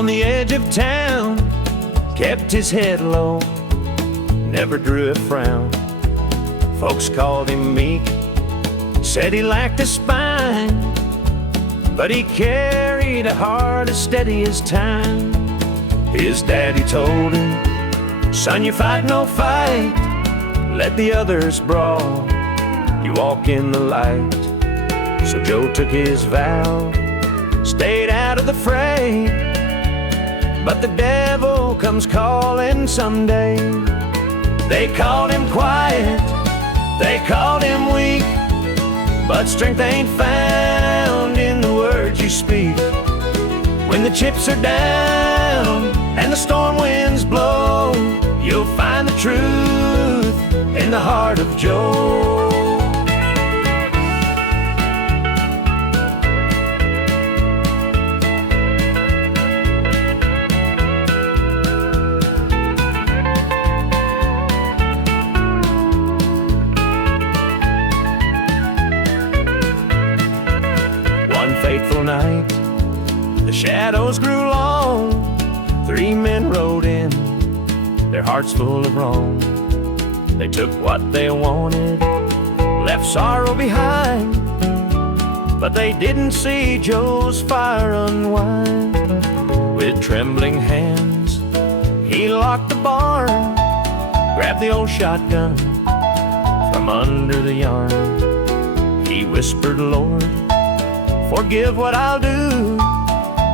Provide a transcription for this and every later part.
on the edge of town, kept his head low, never drew a frown. Folks called him meek, said he lacked a spine, but he carried a heart as steady as time. His daddy told him, son, you fight no fight, let the others brawl, you walk in the light. So Joe took his vow, stayed out of the fray, but the devil comes calling someday. They called him quiet, they called him weak, but strength ain't found in the words you speak. When the chips are down and the storm winds blow, you'll find the truth in the heart of Joe. Fateful night, the shadows grew long. 3 men rode in, their hearts full of wrong. They took what they wanted, left sorrow behind, but they didn't see Joe's fire unwind. With trembling hands, he locked the barn, grabbed the old shotgun from under the yarn. He whispered, Lord, forgive what I'll do,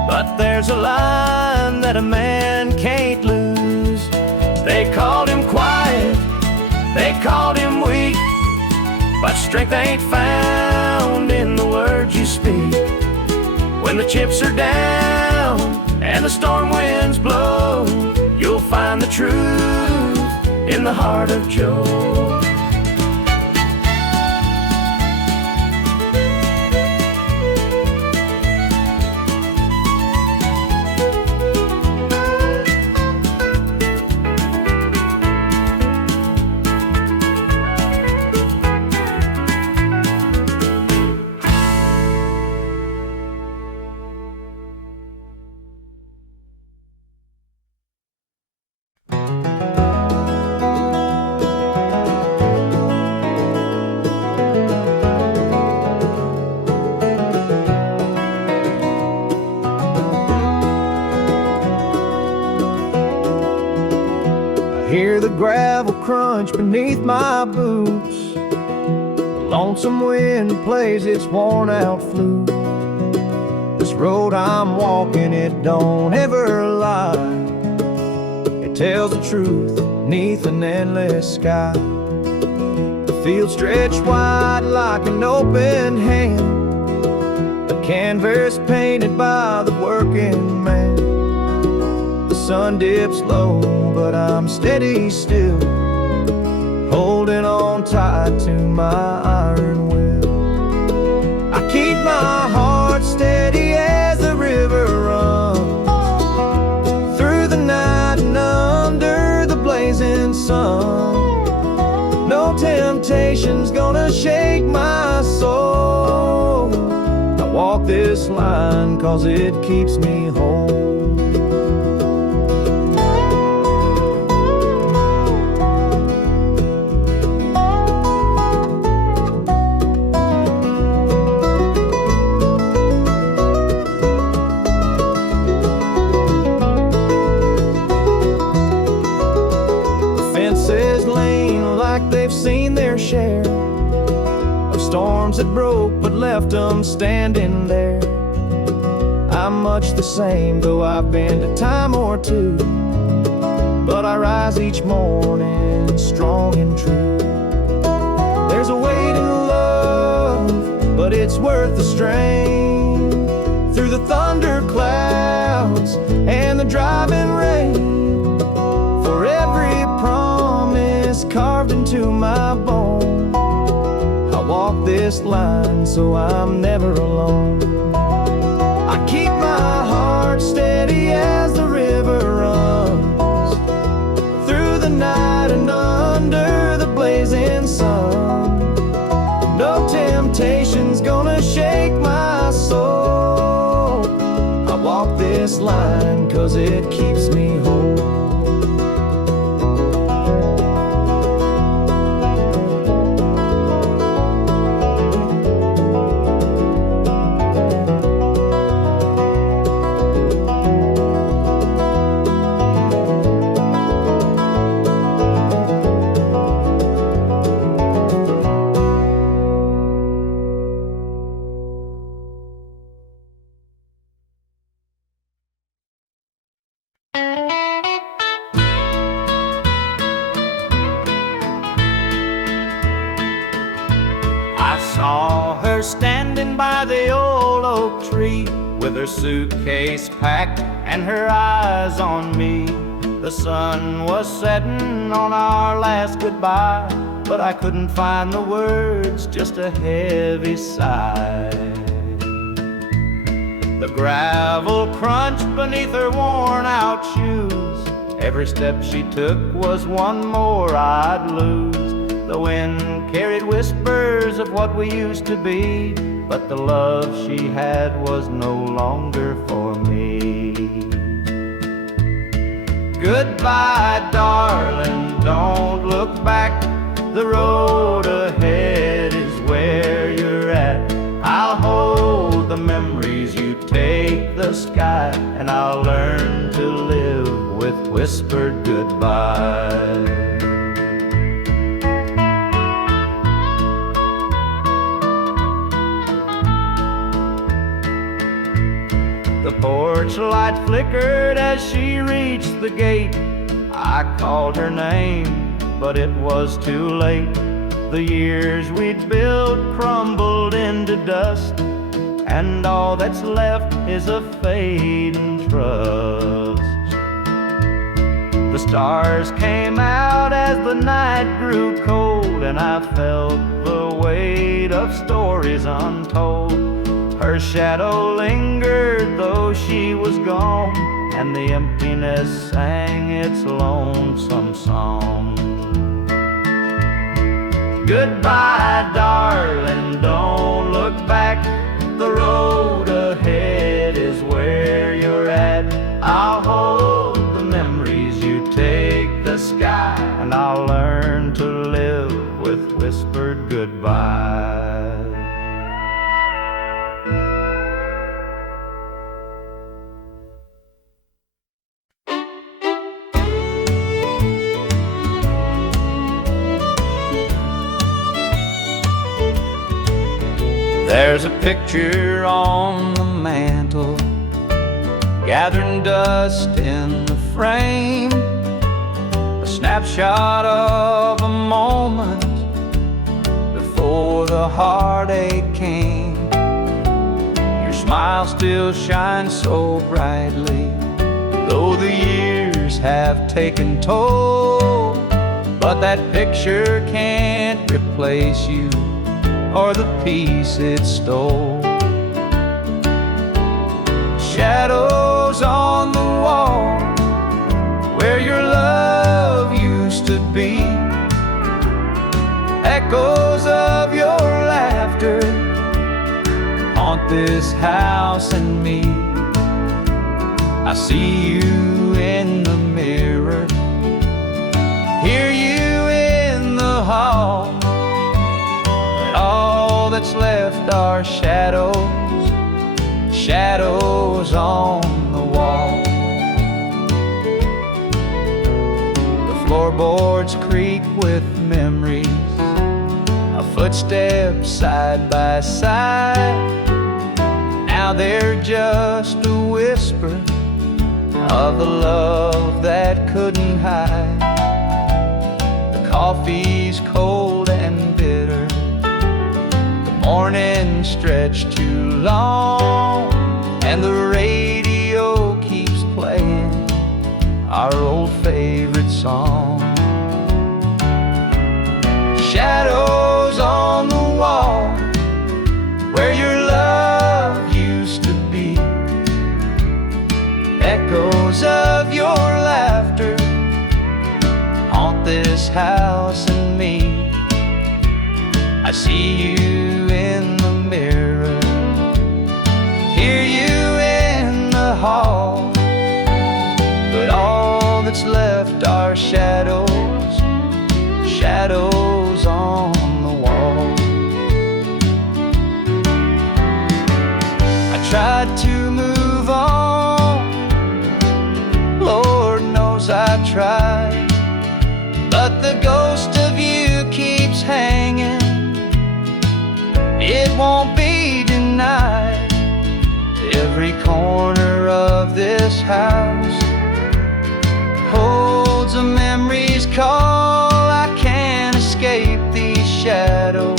but there's a line that a man can't lose. They called him quiet, they called him weak, but strength ain't found in the words you speak. When the chips are down and the storm winds blow, you'll find the truth in the heart of Joe. Hear the gravel crunch beneath my boots. The lonesome wind plays its worn out flute. This road I'm walking, it don't ever lie. It tells the truth neath an endless sky. The field stretched wide like an open hand, a canvas painted by the working man. The sun dips low, but I'm steady still, holding on tight to my iron will. I keep my heart steady as the river runs through the night and under the blazing sun. No temptation's gonna shake my soul. I walk this line 'cause it keeps me whole. They've seen their share of storms that broke but left them standing there. I'm much the same, though I've been a time or two, but I rise each morning strong and true. There's a weight in love, but it's worth the strain. Through the thunder clouds and the driving rain, for every promise carved into my bone, I walk this line so I'm never alone. I keep my heart steady as the river runs through the night and under the blazing sun. No temptation's gonna shake my soul. I walk this line 'cause standing by the old oak tree, with her suitcase packed and her eyes on me. The sun was setting on our last goodbye, but I couldn't find the words, just a heavy sigh. The gravel crunched beneath her worn-out shoes. Every step she took was one more I'd lose. The wind carried whispers of what we used to be, but the love she had was no longer for me. Goodbye, darling, don't look back. The road ahead is where you're at. I'll hold the memories, you take the sky, and I'll learn to live with whispered goodbye. The porch light flickered as she reached the gate. I called her name, but it was too late. The years we'd built crumbled into dust, and all that's left is a fading trust. The stars came out as the night grew cold, and I felt the weight of stories untold. Her shadow lingered though she was gone, and the emptiness sang its lonesome song. Goodbye, darling, don't look back. The road ahead is where you're at. I'll hold the memories, you take the sky, and I'll learn to live with whispered goodbye. There's a picture on the mantle, gathering dust in the frame, a snapshot of a moment before the heartache came. Your smile still shines so brightly, though the years have taken toll. But that picture can't replace you or the peace it stole. Shadows on the wall where your love used to be, echoes of your laughter haunt this house and me. I see you in the mirror, hear you in the hall. All that's left are shadows, shadows on the wall. The floorboards creak with memories, our footsteps side by side. Now they're just a whisper of the love that couldn't hide. The coffee's cold and bitter, morning stretched too long, and the radio keeps playing our old favorite song. Shadows on the wall where your love used to be, echoes of your laughter haunt this house and me. I see you in the mirror, hear you in the hall, but all that's left are shadows, shadows on the wall. I tried to move on, Lord knows I tried, but the ghost of you keeps hanging. It won't be denied. Every corner of this house holds a memory's call. I can't escape these shadows,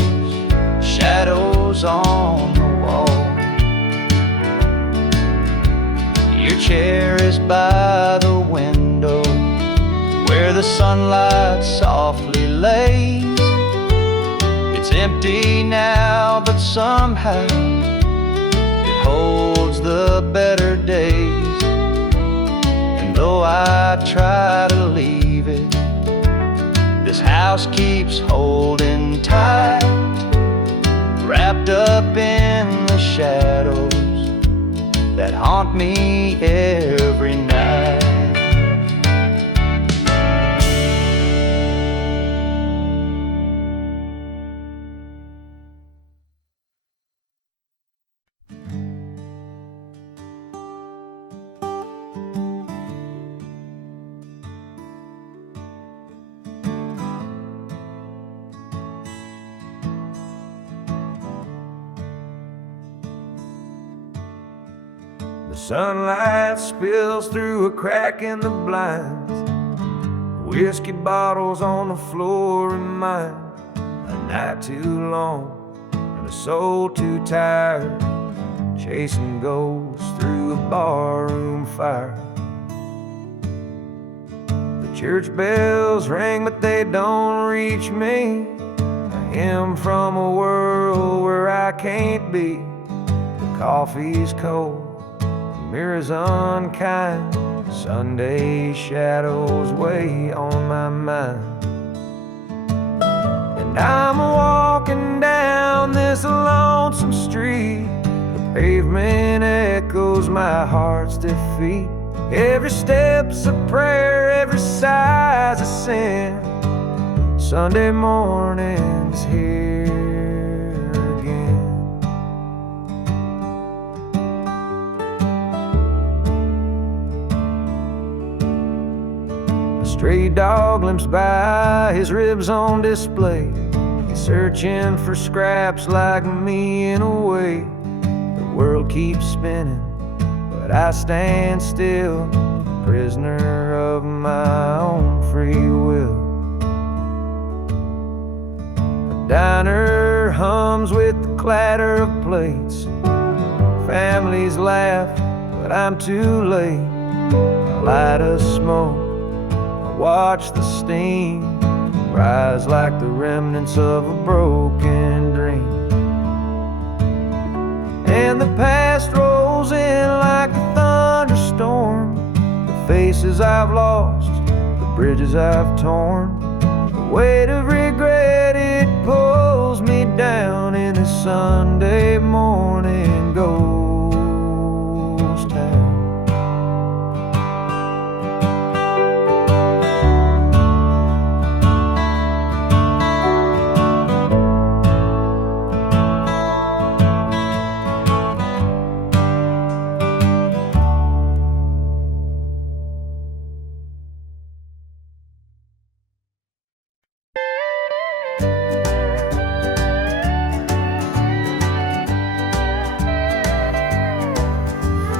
shadows on the sunlight softly lays. It's empty now, but somehow it holds the better days. And though I try to leave it, this house keeps holding tight, wrapped up in the shadows that haunt me every night. Sunlight spills through a crack in the blinds. Whiskey bottles on the floor remind a night too long and a soul too tired, chasing ghosts through a barroom fire. The church bells ring, but they don't reach me. A hymn from a world where I can't be. The coffee's cold, mirrors unkind, Sunday shadows weigh on my mind. And I'm walking down this lonesome street. The pavement echoes my heart's defeat. Every step's a prayer, every sigh's a sin. Sunday morning's here. Stray dog limps by, his ribs on display. He's searching for scraps like me in a way. The world keeps spinning, but I stand still, prisoner of my own free will. The diner hums with the clatter of plates. Families laugh, but I'm too late. A light of smoke, watch the steam rise like the remnants of a broken dream. And the past rolls in like a thunderstorm. The faces I've lost, the bridges I've torn. The weight of regret, it pulls me down in this Sunday morning ghost town.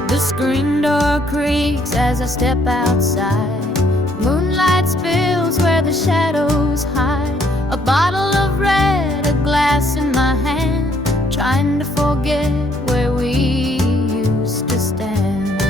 The screen door creaks as I step outside. Moonlight spills where the shadows hide. A bottle of red, a glass in my hand, trying to forget where we used to stand.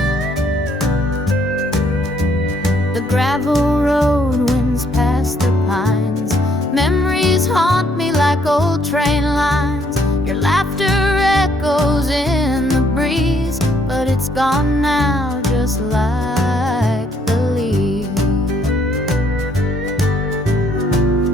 The gravel road winds past the pines. Memories haunt me like old train lines. Your laughter echoes in the breeze, but it's gone now, just like the leaves.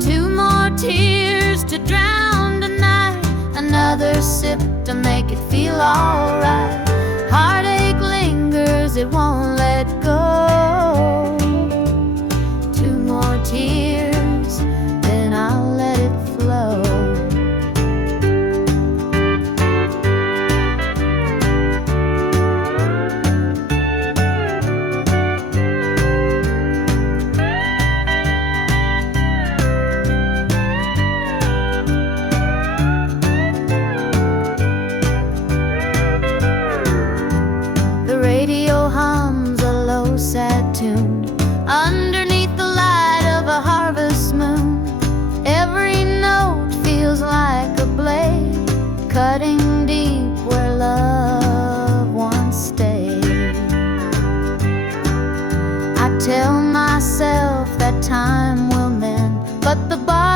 Two more tears to drown tonight, another sip to make it feel alright. Heartache lingers, it won't let go. Two more tears, then I'll let it flow.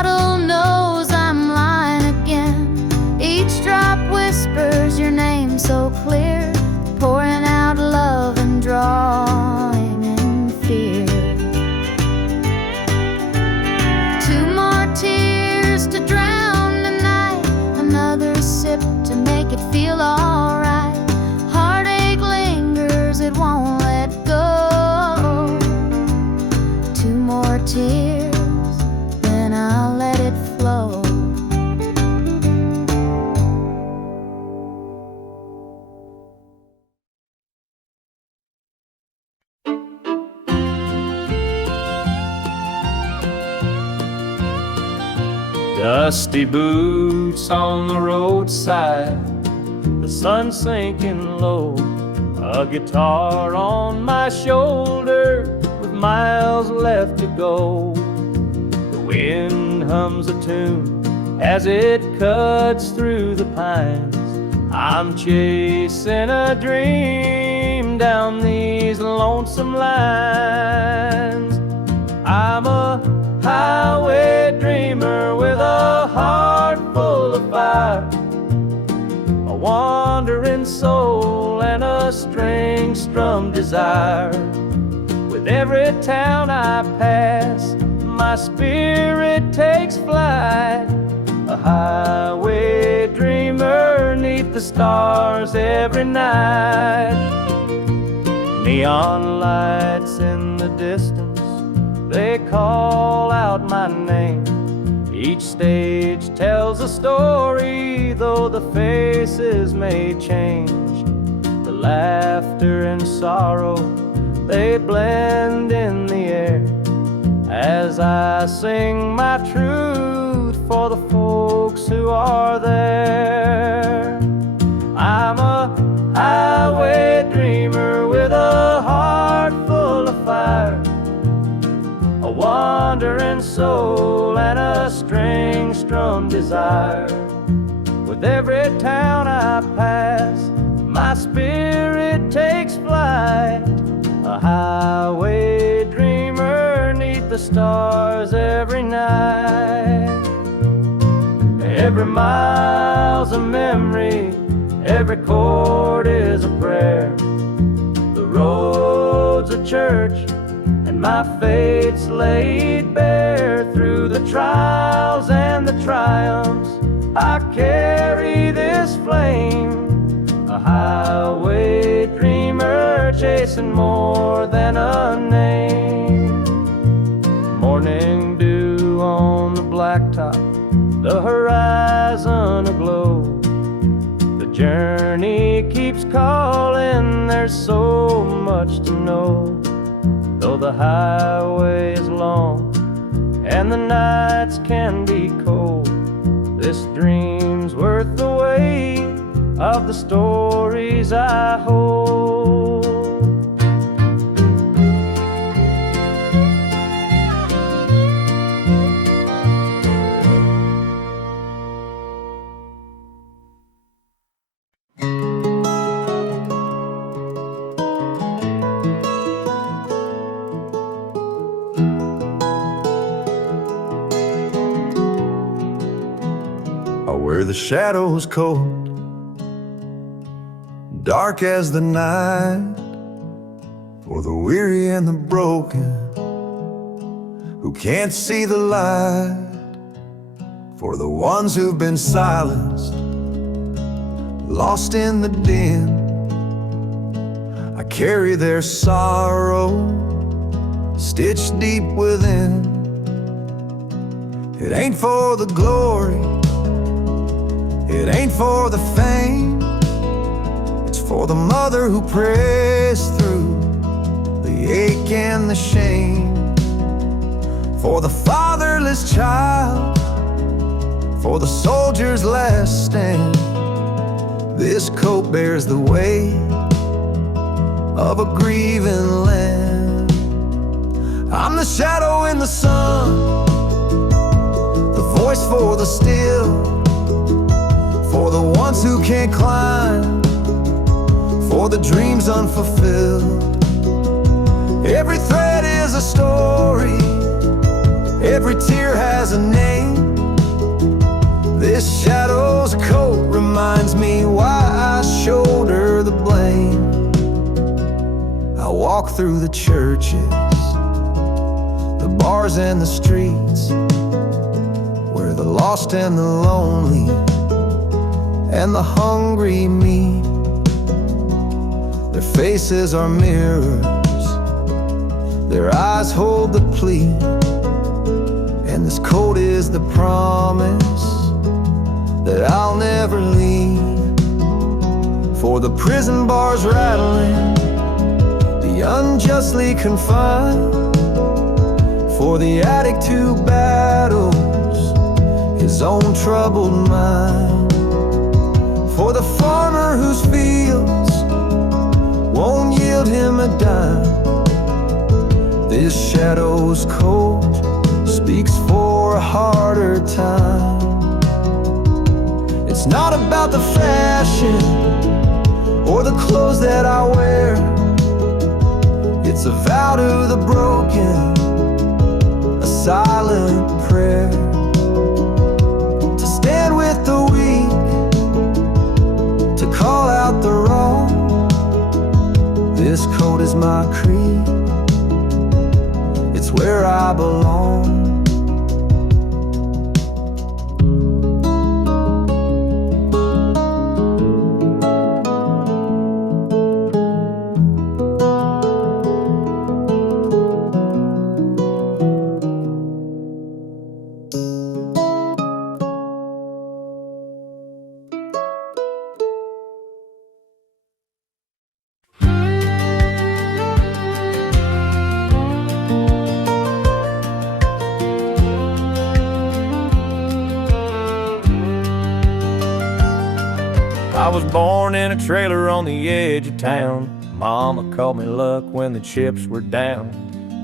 bottle knows I'm lying again. Each drop whispers your name so clear, pouring out love and drawing in fear. Two more tears to drown the night, another sip to make it feel alright. Heartache lingers, it won't let go. Two more tears, then I'll let it flow. Dusty boots on the roadside, the sun sinking low, a guitar on my shoulder with miles left to go. The wind hums a tune as it cuts through the pines. I'm chasing a dream down these lonesome lines. I'm a highway dreamer with a heart full of fire, a wandering soul and a string-strummed desire. With every town I pass, my spirit takes flight, a highway dreamer 'neath the stars every night. Neon lights in the distance, they call out my name. Each stage tells a story, though the faces may change. The laughter and sorrow, they blend in the air as I sing my truth for the folks who are there. I'm a highway dreamer with a heart full of fire, a wandering soul and a string-strummed desire. With every town I pass, my spirit takes flight, a highway dreamer 'neath the stars every night. Every mile's a memory, every chord is a prayer. The road's a church, my fate's laid bare. Through the trials and the triumphs, I carry this flame, a highway dreamer chasing more than a name. Morning dew on the blacktop, the horizon aglow. The journey keeps calling, there's so much to know. Though the highway is long and the nights can be cold, this dream's worth the weight of the stories I hold. Where the shadows cold, dark as the night, for the weary and the broken who can't see the light, for the ones who've been silenced, lost in the din. I carry their sorrow stitched deep within. It ain't for the glory, it ain't for the fame, it's for the mother who prays through the ache and the shame, for the fatherless child, for the soldier's last stand. This coat bears the weight of a grieving land. I'm the shadow in the sun, the voice for the still, for the ones who can't climb, for the dreams unfulfilled. Every thread is a story, Every tear has a name. This shadow's coat reminds me why I shoulder the blame. I walk through the churches, the bars and the streets, where the lost and the lonely and the hungry meet. Their faces are mirrors, their eyes hold the plea, and this coat is the promise that I'll never leave. For the prison bars rattling, the unjustly confined, for the addict who battles his own troubled mind, for the farmer whose fields won't yield him a dime. This shadow's coat speaks for a harder time. It's not about the fashion or the clothes that I wear. It's a vow to the broken, a silent prayer, to stand with the weak, to call out the wrong. This coat is my creed, it's where I belong. I was born in a trailer on the edge of town. Mama called me luck when the chips were down.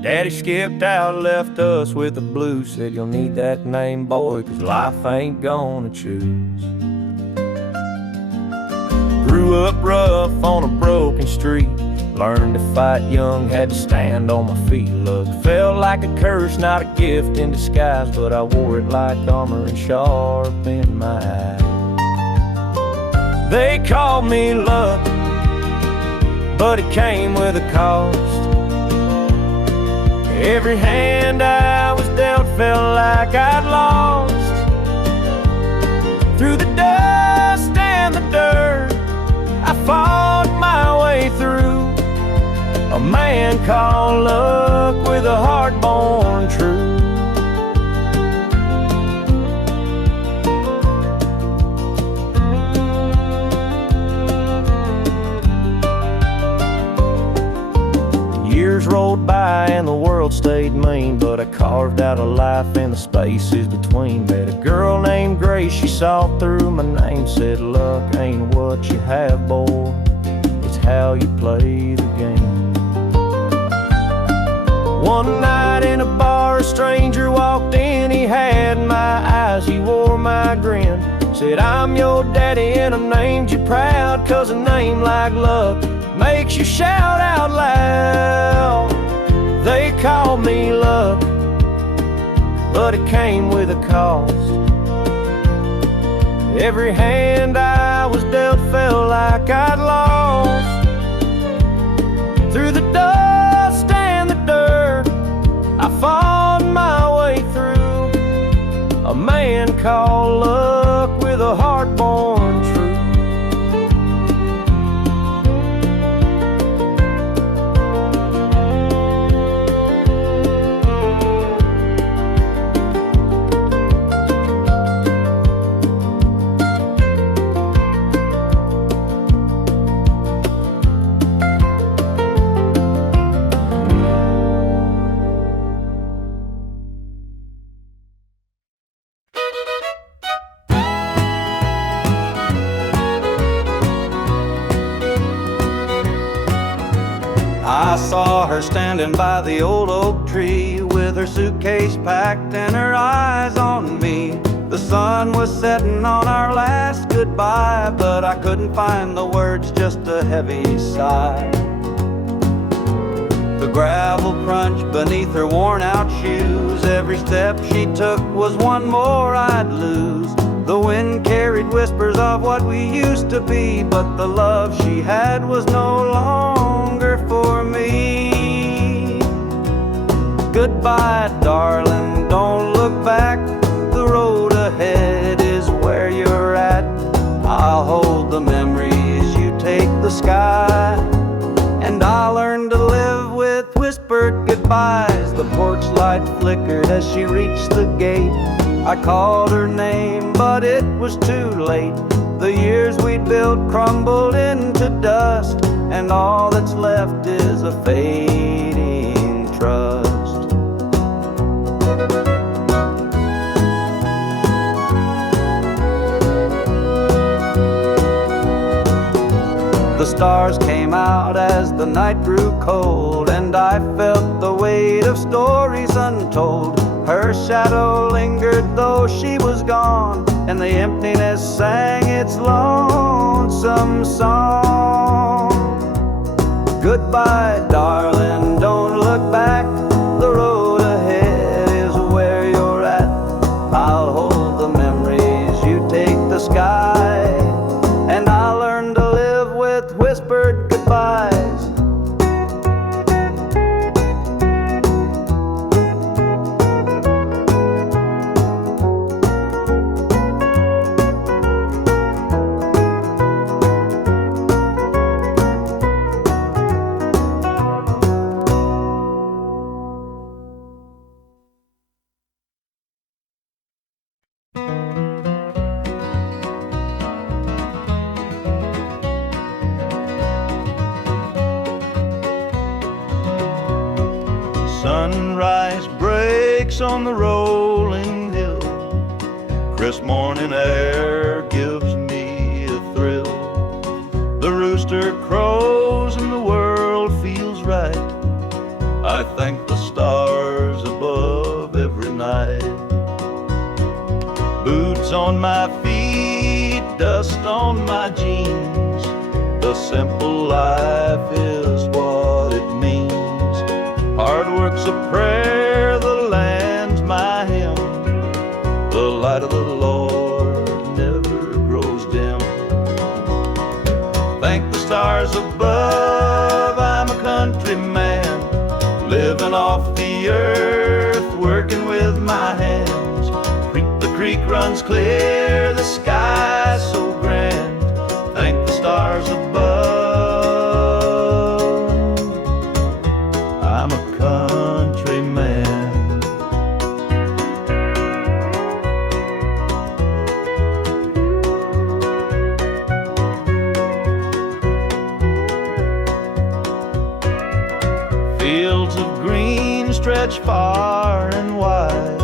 Daddy skipped out, left us with the blues. Said you'll need that name, boy, 'cause life ain't gonna choose. Grew up rough on a broken street. Learned to fight young, had to stand on my feet. Look, felt like a curse, not a gift in disguise, but I wore it like armor and sharp in my eye. They called me luck, but it came with a cost. Every hand I was dealt felt like I'd lost. Through the dust and the dirt, I fought my way through. A man called luck with a heart born true. Years rolled by and the world stayed mean, but I carved out a life in the spaces between. Met a girl named Grace, she saw through my name, said luck ain't what you have, boy, it's how you play the game. One night in a bar, a stranger walked in, he had my eyes, he wore my grin. Said, I'm your daddy and I named you proud, 'cause a name like luck makes you shout out loud. They called me luck, but it came with a cost. Every hand I was dealt felt like I'd lost. Through the dust and the dirt, I fought my way through. A man called luck with a heart born true. I saw her standing by the old oak tree with her suitcase packed and her eyes on me. The sun was setting on our last goodbye, but I couldn't find the words, just a heavy sigh. The gravel crunched beneath her worn-out shoes. Every step she took was one more I'd lose. The wind carried whispers of what we used to be, but the love she had was no longer for me. Goodbye, darling, don't look back. The road ahead is where you're at. I'll hold the memories, you take the sky. And I'll learn to live with whispered goodbyes. The porch light flickered as she reached the gate. I called her name, but it was too late. The years we'd built crumbled into dust, and all that's left is a fading trust. The stars came out as the night grew cold, and I felt the weight of stories untold. Her shadow lingered though she was gone, and the emptiness sang its lonesome song. Goodbye, darling, don't look back. The road ahead is where you're at. I'll hold the memories, you take the sky. And I'll learn to live with whispered goodbyes. Sunrise breaks on the rolling hill. Crisp morning air gives me a thrill. The rooster crows and the world feels right. I thank the stars above every night. Boots on my feet, dust on my jeans. The simple life is what it means. Hard work's a prayer, the land's my hymn. The light of the Lord never grows dim. Thank the stars above, I'm a country man, living off the earth, working with my hands. The creek runs clear, the sky's so grand. Thank the stars above, I'm a country man. Fields of green stretch far and wide.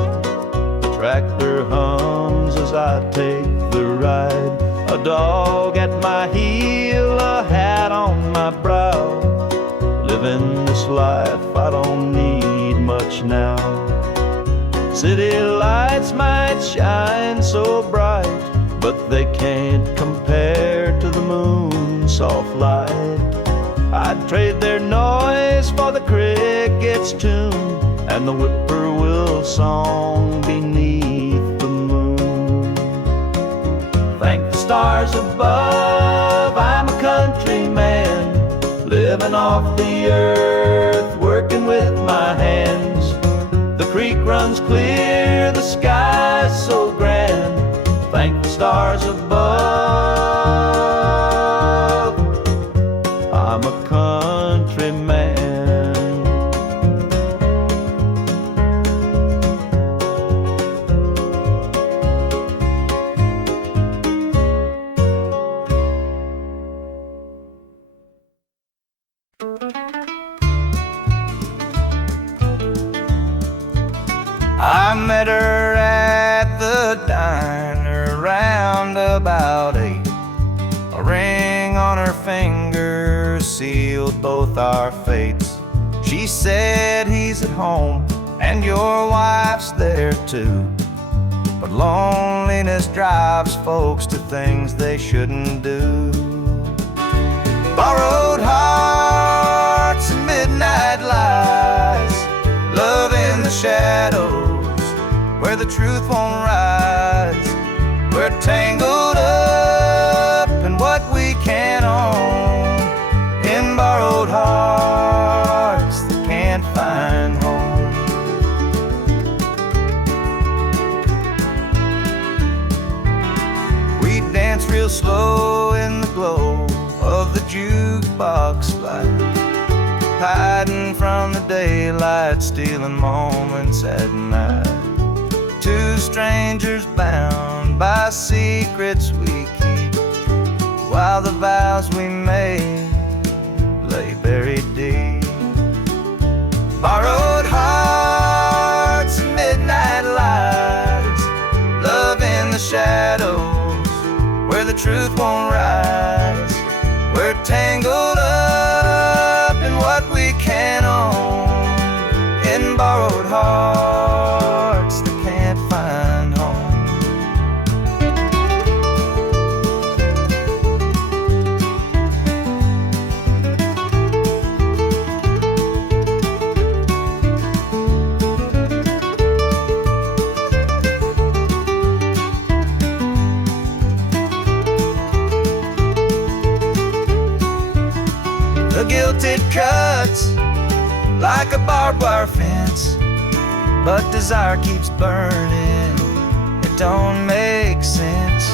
The tractor hums as I take the ride. A dog at my heel, a hat on my brow. Living this life, I don't need much now. City lights might shine so bright, but they can't compare to the moon's soft light. I'd trade their noise for the cricket's tune and the whippoorwill song beneath the moon. Thank the stars above, I'm a country man, living off the earth, working with my hands. The creek runs clear, the sky's so grand. Thank the stars above, I'm a country man. I met her at the diner round about 8. A ring on her finger sealed both our fates. She said he's at home and your wife's there too, but loneliness drives folks to things they shouldn't do. Borrowed hearts and midnight lights, shadows where the truth won't rise. We're tangled up in what we can't own, in borrowed hearts that can't find home. We dance real slow in the glow of the jukebox light, hiding from the daylight, stealing moments at night. Two strangers bound by secrets we keep, while the vows we made lay buried deep. Borrowed hearts and midnight lights, love in the shadows where the truth won't rise. We're tangled up in what we can't own, in borrowed hearts that can't find home. The guilt it cuts like a barbed wire fence, but desire keeps burning, it don't make sense.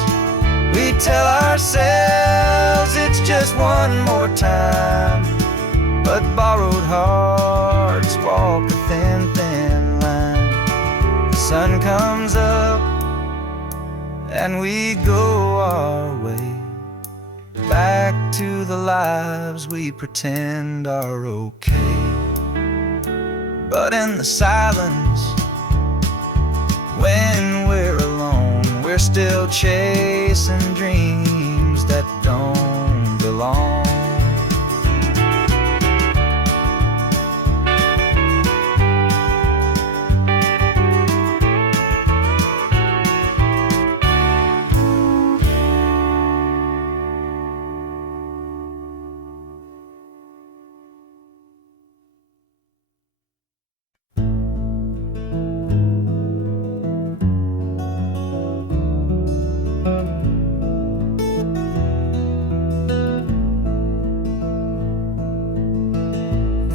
We tell ourselves it's just one more time, but borrowed hearts walk a thin, thin line. The sun comes up and we go our way, back to the lives we pretend are okay. But in the silence, when we're alone, we're still chasing dreams that don't belong.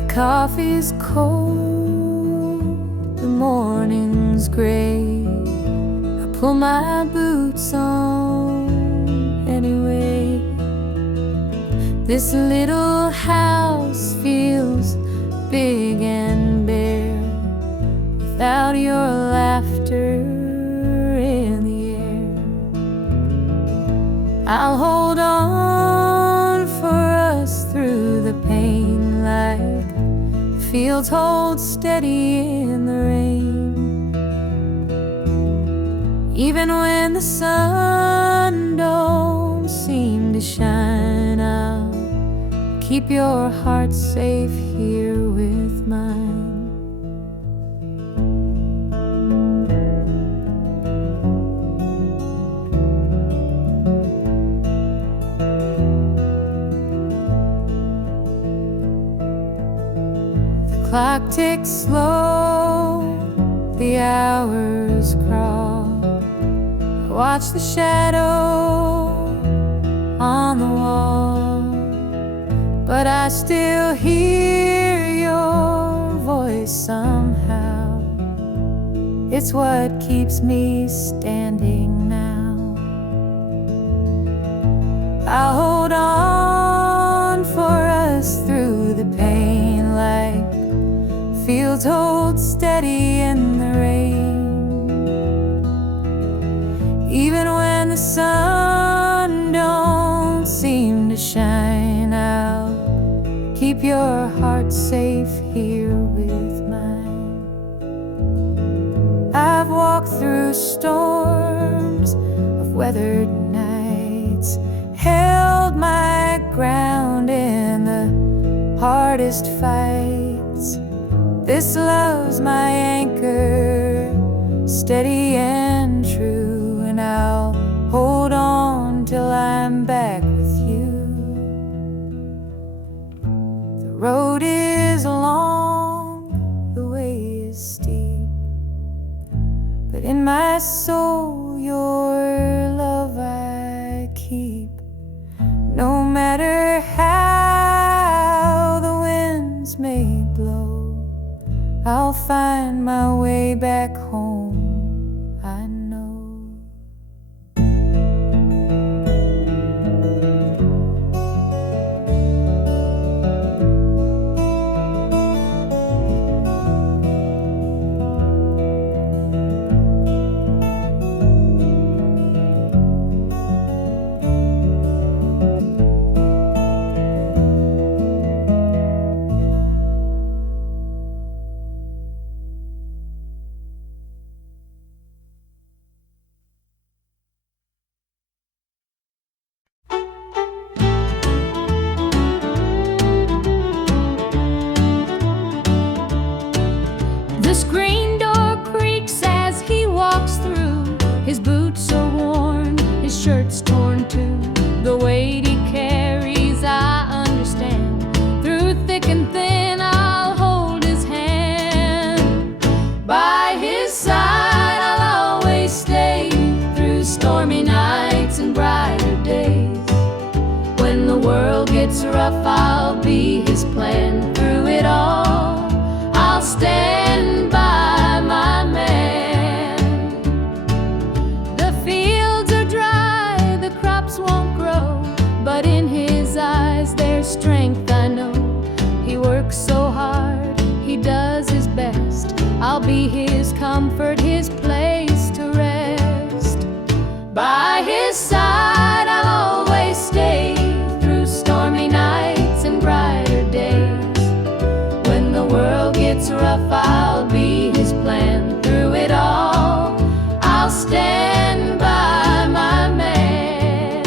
Coffee's cold, the morning's gray. I pull my boots on anyway. This little house feels big and bare, without your laughter in the air. I'll hold on for us through the pain, like fields hold steady in the rain. Even when the sun don't seem to shine, I'll keep your heart safe here with mine. Clock ticks slow, the hours crawl. I watch the shadow on the wall, but I still hear your voice somehow. It's what keeps me standing now. I'll hold on for us through the pain, like fields hold steady in the rain. Even when the sun don't seem to shine, I'll keep your heart safe here with mine. I've walked through storms of weathered nights, held my ground in the hardest fights. This love's my anchor, steady and true, and I'll hold on till I'm back with you. The road is long, the way is steep, In my soul, your love I keep. No matter how the winds may blow, I'll find my way back home, I know. The screen door creaks as he walks through. His boots are worn, his shirt's torn too. The weight he carries, I understand. Through thick and thin, I'll hold his hand. By his side, I'll always stay. Through stormy nights and brighter days. When the world gets rough, I'll be his plan. Through it all, I'll stand by my man. The fields are dry, the crops won't grow, but in his eyes there's strength, I know. He works so hard, he does his best. I'll be his comfort, his place to rest. By his side I'll always stay. Through stormy nights and brighter days. When the world gets rough, I'll be his plan. Through it all, I'll stand by my man.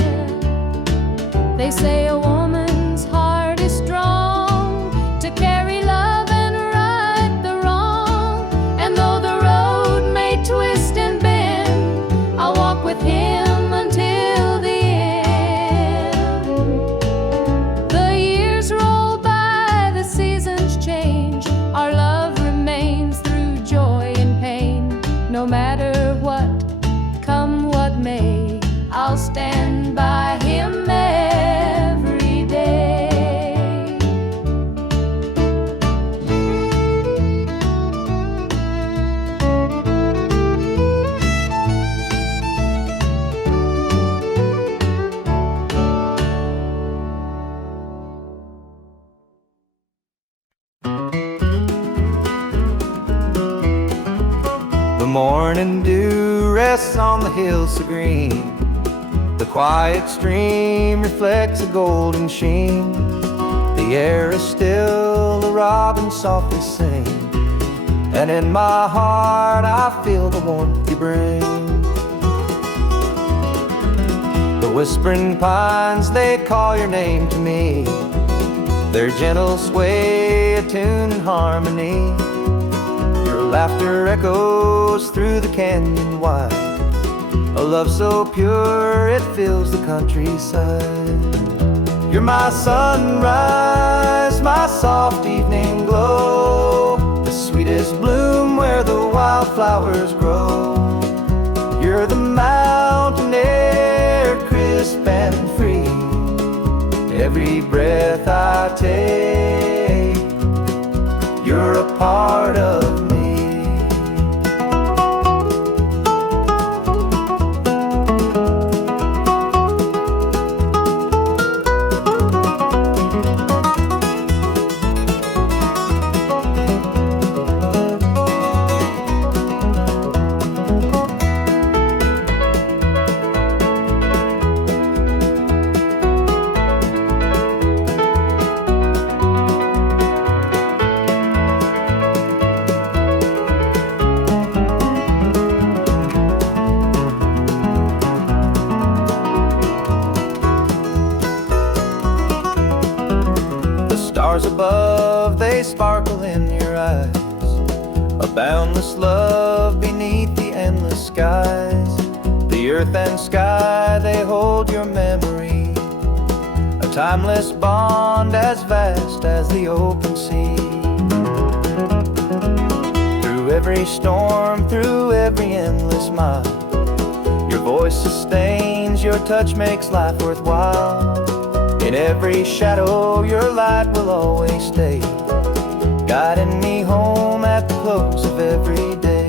They say a woman's heart is strong to carry love and right the wrong. And though the road may twist and bend, I'll walk with him until the end. The years roll by, the seasons change. Our love remains through joy and pain. No matter what, come what may, I'll stand by him every day. The morning dew rests on the hills so green. The quiet stream reflects a golden sheen. The air is still, the robins softly sing, and in my heart I feel the warmth you bring. The whispering pines, they call your name to me. Their gentle sway, a tune in harmony. Your laughter echoes through the canyon wide. A love so pure it fills the countryside. You're my sunrise, my soft evening glow, the sweetest bloom where the wildflowers grow. You're the mountain air, crisp and free. Every breath I take, you're a part of me. Stars above, they sparkle in your eyes. A boundless love beneath the endless skies. The earth and sky, they hold your memory. A timeless bond as vast as the open sea. Through every storm, through every endless mile. Your voice sustains, your touch makes life worthwhile. In every shadow, your light will always stay, guiding me home at the close of every day.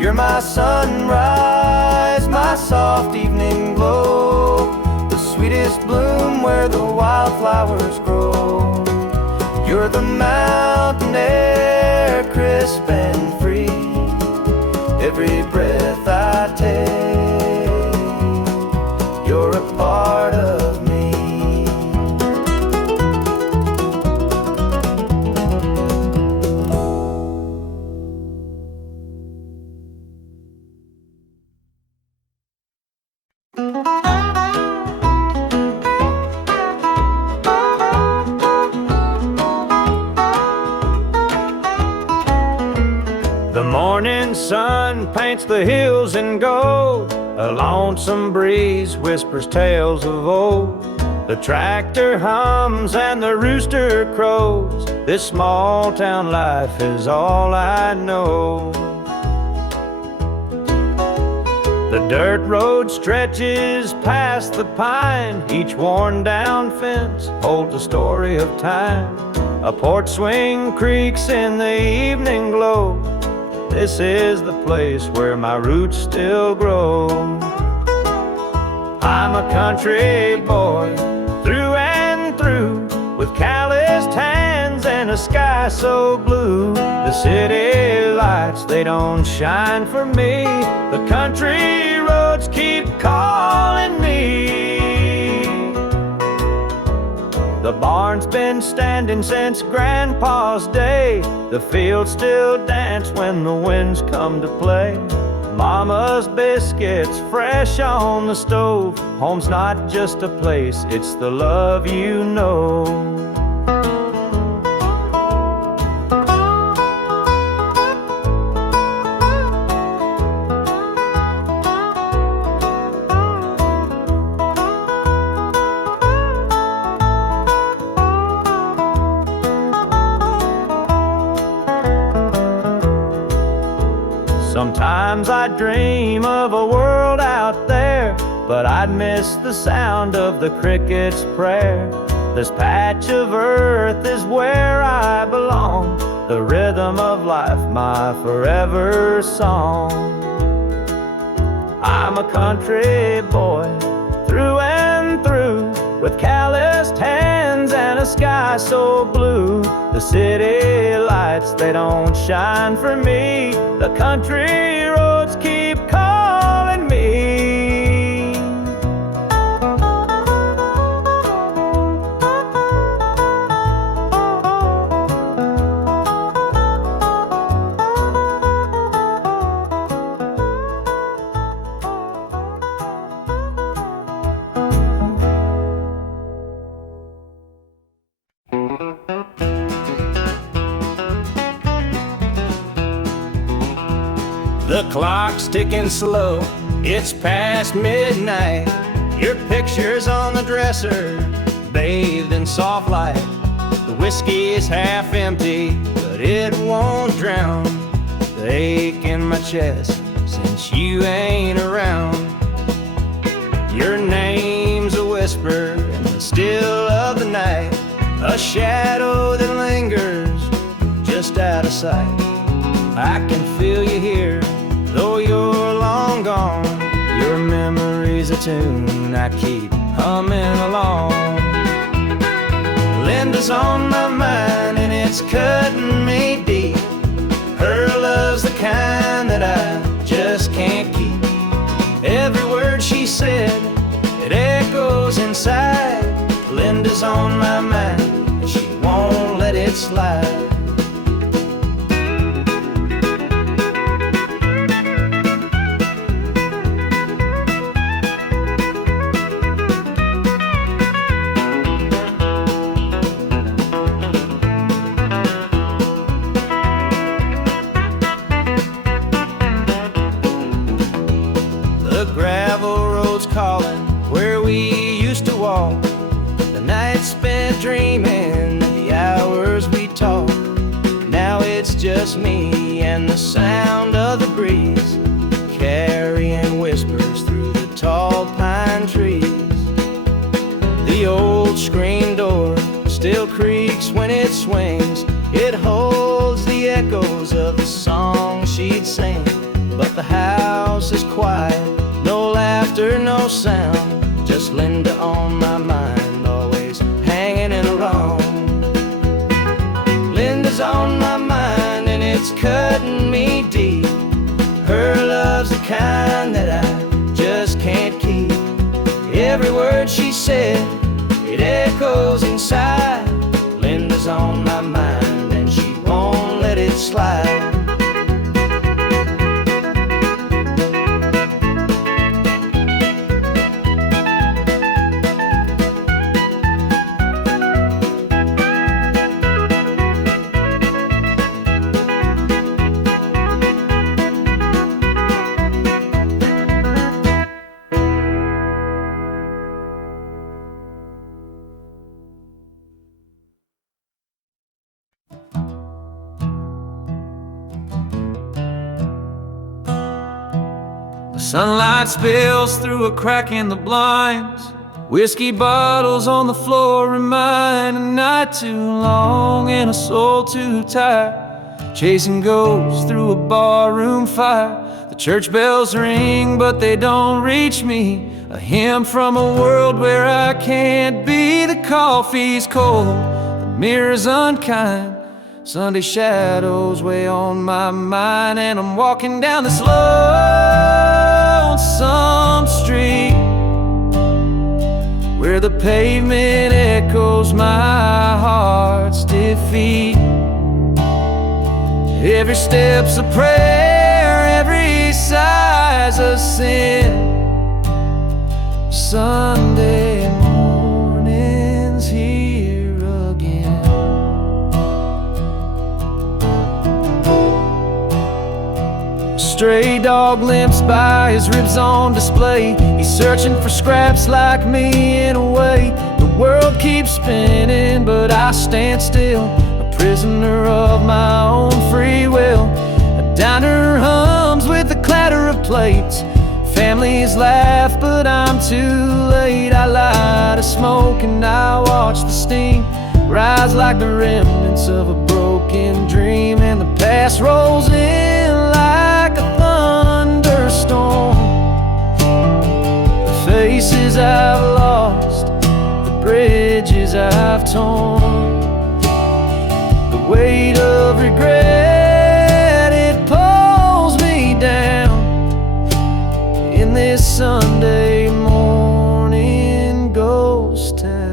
You're my sunrise, my soft evening glow, the sweetest bloom where the wildflowers grow. You're the mountain air, crisp and free, every breath I take, you're a part of me. The morning sun paints the hills in gold, a lonesome breeze whispers tales of old. The tractor hums and the rooster crows, this small town life is all I know. The dirt road stretches past the pine, each worn down fence holds a story of time. A porch swing creaks in the evening glow, this is the place where my roots still grow. I'm a country boy, through and through, with calloused hands and a sky so blue. The city lights, they don't shine for me, the country roads keep calling me. The barn's been standing since Grandpa's day, the fields still dance when the winds come to play. Mama's biscuits fresh on the stove, home's not just a place, it's the love you know. Sometimes I dream of a world out there, but I'd miss the sound of the cricket's prayer. This patch of earth is where I belong, the rhythm of life, my forever song. I'm a country boy, through and through, with calloused hands and a sky so blue. The city lights, they don't shine for me, the country roads keep calling me. The clock's ticking slow, it's past midnight. Your picture's on the dresser, bathed in soft light. The whiskey is half empty, but it won't drown the ache in my chest since you ain't around. Your name's a whisper in the still of the night, a shadow that lingers just out of sight. I can feel you here, though you're long gone. Your memory's a tune I keep humming along. Linda's on my mind and it's cutting me deep. Her love's the kind that I just can't keep. Every word she said, it echoes inside. Linda's on my mind and she won't let it slide. Calling where we used to walk, the nights spent dreaming, the hours we talked. Now it's just me and and the sound of the breeze carrying whispers through the tall pine trees. The old screen door still creaks when it swings. It holds the echoes of the song she'd sing. But the house is quiet, no laughter, no sound, just Linda on my mind, always hanging in a wrong. Linda's on my mind and it's cutting me deep. Her love's the kind that I just can't keep. Every word she said, it echoes inside. Linda's on my mind and she won't let it slide. Sunlight spills through a crack in the blinds. Whiskey bottles on the floor remind a night too long and a soul too tired, chasing ghosts through a barroom fire. The church bells ring but they don't reach me, a hymn from a world where I can't be. The coffee's cold, the mirror's unkind, Sunday shadows weigh on my mind, and I'm walking down this lonesome street where the pavement echoes my heart's defeat. Every step's a prayer, every sigh's a sin. Sunday morning's here again. A stray dog limps by, his ribs on display. He's searching for scraps like me in a way. The world keeps spinning but I stand still, a prisoner of my own free will. A diner hums with the clatter of plates. Families laugh but I'm too late. I light a smoke and I watch the steam rise like the remnants of a broken dream. And the past rolls in like a thunderstorm. The faces I've lost, the bridges I've torn, the weight of regret, it pulls me down in this Sunday morning ghost town.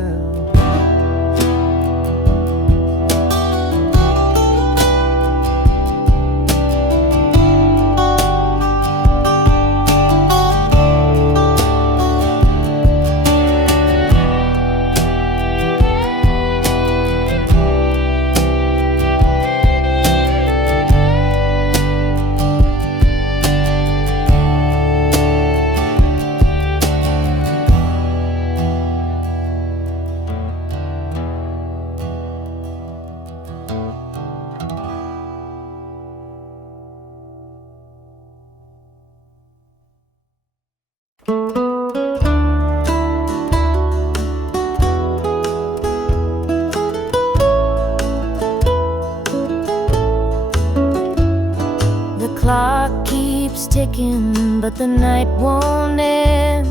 Ticking, but the night won't end.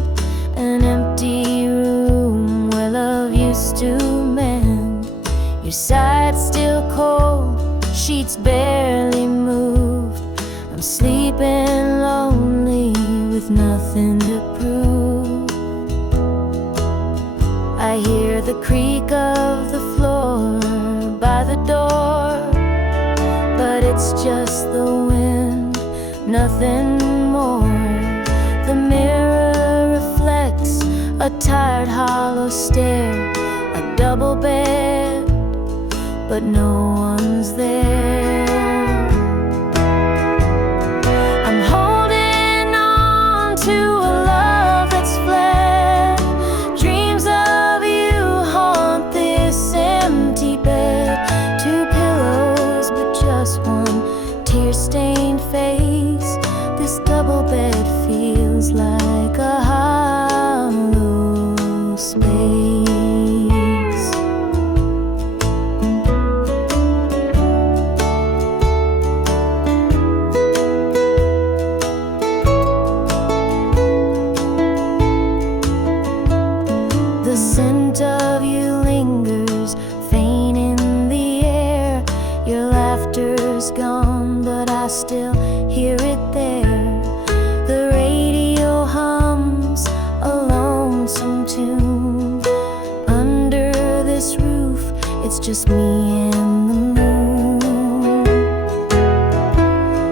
An empty room where love used to mend. Your side's still cold, sheets barely moved. I'm sleeping lonely with nothing to prove. I hear the creak of the floor by the door, but it's just the wind, nothing more. The mirror reflects a tired, hollow stare. A double bed, but no one's there. I'm holding on to a love that's fled. Dreams of you haunt this empty bed. Two pillows, but just one tear stain feels like a hollow space. The scent of you lingers, faint in the air. Your laughter's gone, but I still hear it there. The radio hums a lonesome tune. Under this roof, it's just me and the moon.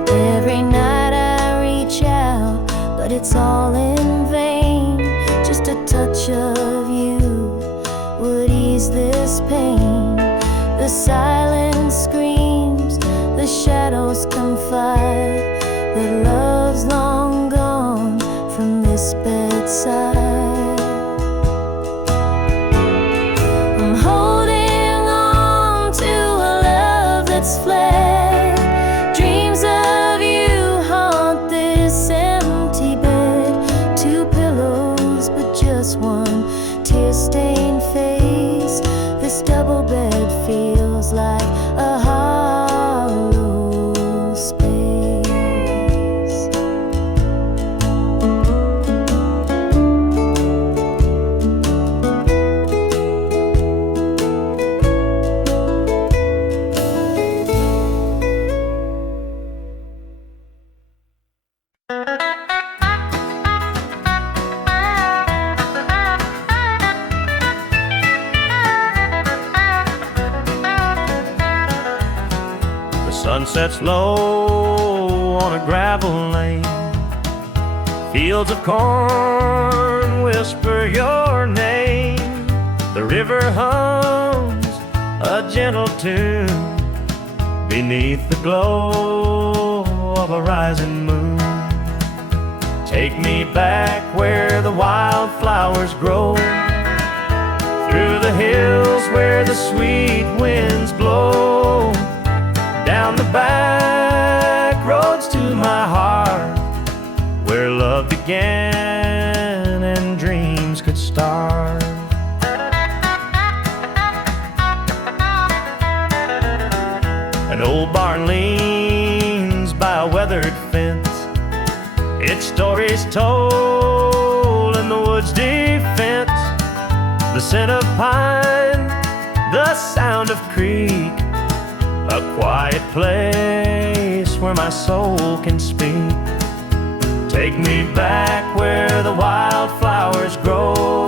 Every night I reach out, but it's all in vain. Just a touch of you would ease this pain. The silence screams, the shadows confide that love's long gone from this bedside. I'm holding on to a love that's fled. Dreams of you haunt this empty bed. Two pillows, but just one tear-stained face. This double bed feels like a hollow space. The sun sets low on a gravel lane. Fields of corn whisper your name. The river hums a gentle tune beneath the glow of a rising moon. Take me back where the wildflowers grow, through the hills where the sweet winds blow, down the back roads to my heart, where love began and dreams could start. An old barn leans by a weathered fence, its stories told in the woods' defense. The scent of pine, the sound of creek, a quiet place where my soul can speak. Take me back where the wildflowers grow,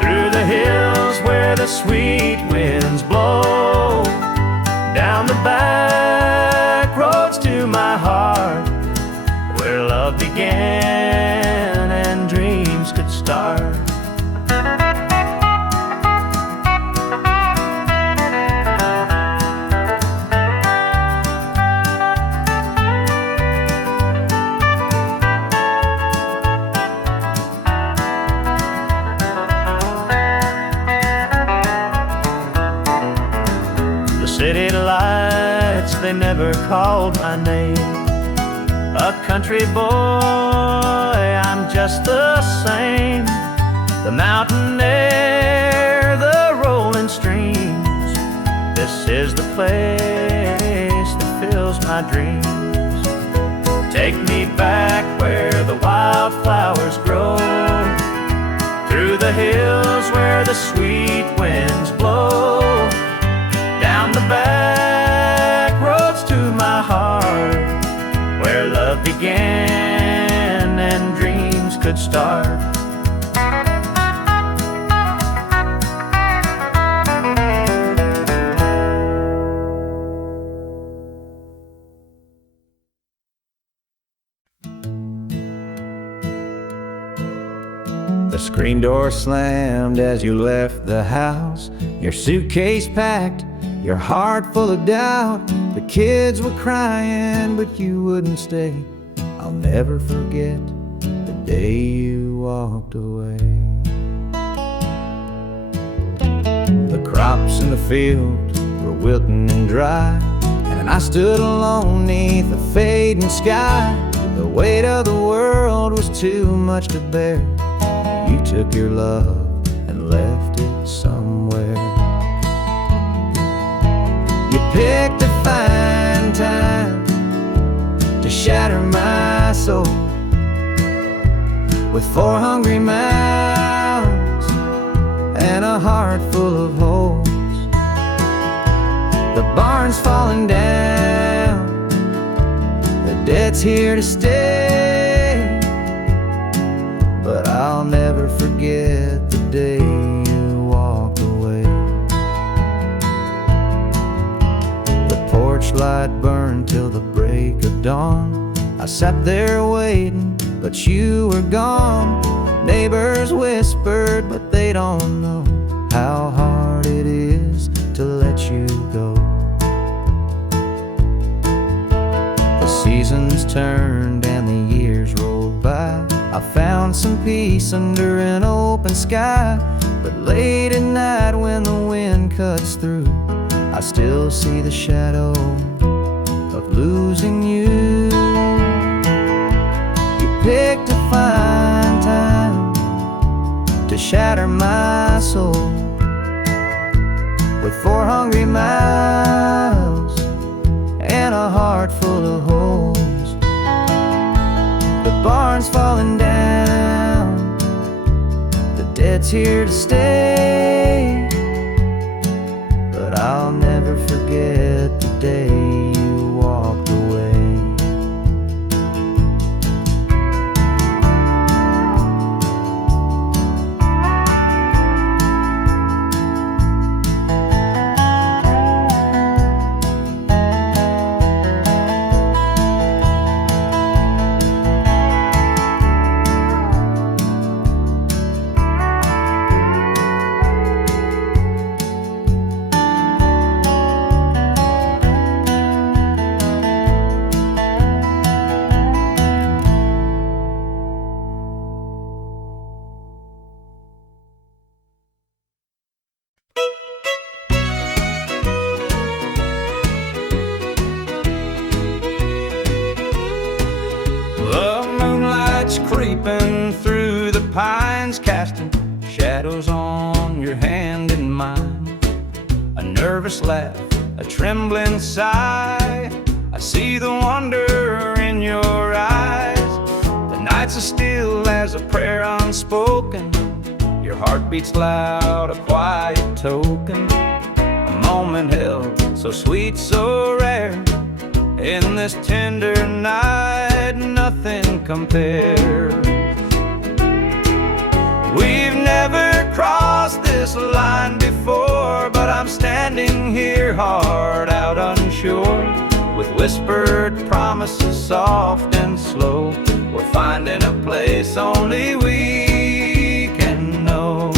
through the hills where the sweet winds blow, down the back roads to my heart, where love began and dreams could start. City lights, they never called my name. A country boy, I'm just the same. The mountain air, the rolling streams, this is the place that fills my dreams. Take me back where the wildflowers grow, through the hills where the sweet winds blow, down the back roads to my heart, where love began and dreams could start. The screen door slammed as you left the house, your suitcase packed, your heart full of doubt. The kids were crying, but you wouldn't stay. I'll never forget the day you walked away. The crops in the field were wilting and dry, and I stood alone neath the fading sky. The weight of the world was too much to bear. You took your love and left it somewhere. You picked a fine time to shatter my soul with 4 hungry mouths and a heart full of holes. The barn's falling down, the debt's here to stay, but I'll never forget the day you walked away. The porch light burned till the break of dawn. I sat there waiting, but you were gone. Neighbors whispered, but they don't know how hard it is to let you go. The seasons turned and the years rolled by. I found some peace under an open sky, but late at night when the wind cuts through, I still see the shadow of losing you. You picked a fine time to shatter my soul with 4 hungry mouths and a heart full of holes. The barn's falling down, the debt's here to stay, but I'll never forget the day you walked away. Creeping through the pines, casting shadows on your hand and mine. A nervous laugh, a trembling sigh, I see the wonder in your eyes. The nights are still as a prayer unspoken. Your heart beats loud, a quiet token. A moment held, so sweet, so rare. In this tender night, nothing compares. We've never crossed this line before, but I'm standing here hard out unsure, with whispered promises soft and slow. We're finding a place only we can know.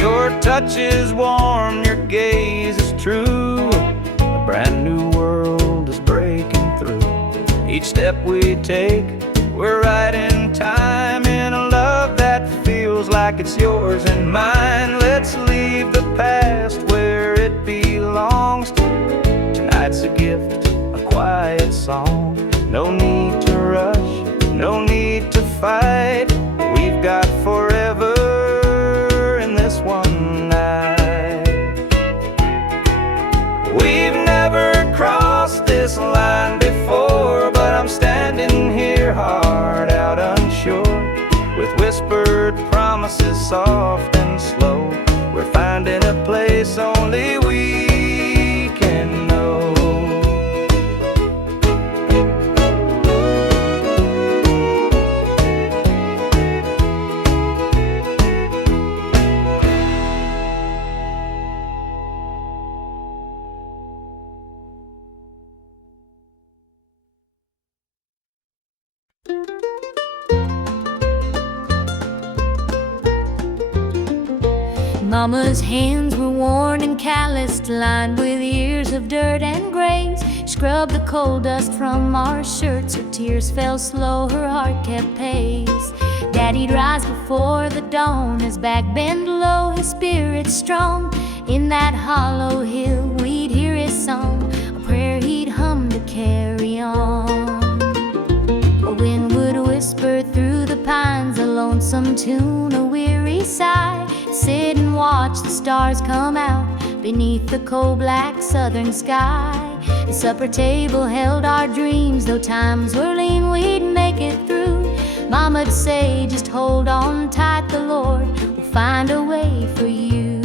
Your touch is warm, your gaze is true. A brand new world is breaking through. Each step we take, we're right in time, in a love that feels like it's yours and mine. Let's leave the past where it belongs. Tonight's a gift, a quiet song. No need to rush, no need to fight. We've got forever in this one night. We've never crossed this line before, but I'm standing here hard out unsure, with whispered promises soft and slow. We're finding a place only we can know. Mama's hands were worn and calloused, lined with years of dirt and grace. She scrubbed the coal dust from our shirts. Her tears fell slow, her heart kept pace. Daddy'd rise before the dawn, his back bent low, his spirit strong. In that hollow hill we'd hear his song, a prayer he'd hum to carry on. A wind would whisper through the pines, a lonesome tune, a weary sigh. Sit and watch the stars come out beneath the coal-black southern sky. The supper table held our dreams, though times were lean, we'd make it through. Mama'd say, just hold on tight, the Lord will find a way for you.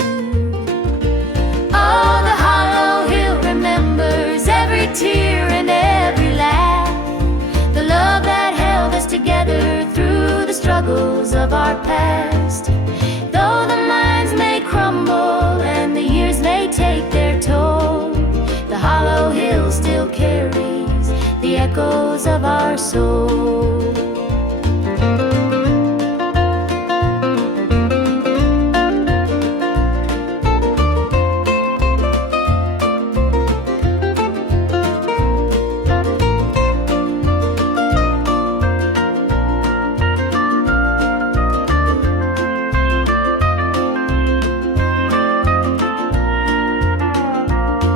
Oh, the hollow hill remembers every tear and every laugh, the love that held us together through the struggles of our past. Though the minds may crumble and the years may take their toll, the hollow hill still carries the echoes of our soul.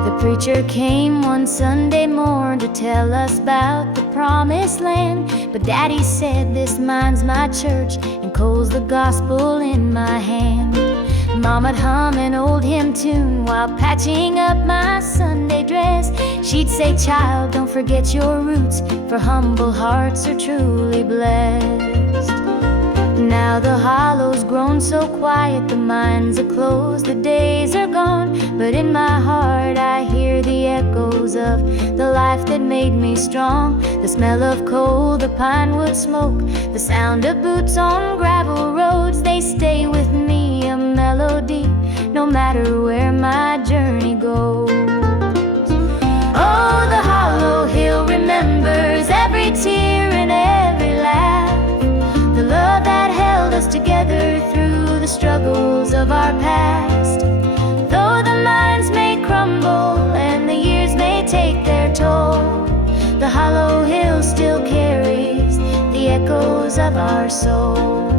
The preacher came one Sunday morn to tell us about the promised land. But Daddy said, this mine's my church and coal's the gospel in my hand. Mama'd hum an old hymn tune while patching up my Sunday dress. She'd say, child, don't forget your roots, for humble hearts are truly blessed. Now the hollow's grown so quiet, the mines are closed, the days are gone. But in my heart I hear the echoes of the life that made me strong. The smell of coal, the pine wood smoke, the sound of boots on gravel roads, they stay with me, a melody, no matter where my journey goes. Oh, the hollow hill remembers every tear and every laugh, the love that held us together through the struggles of our past. Though the minds may crumble and the years may take their toll, the hollow hill still carries the echoes of our soul.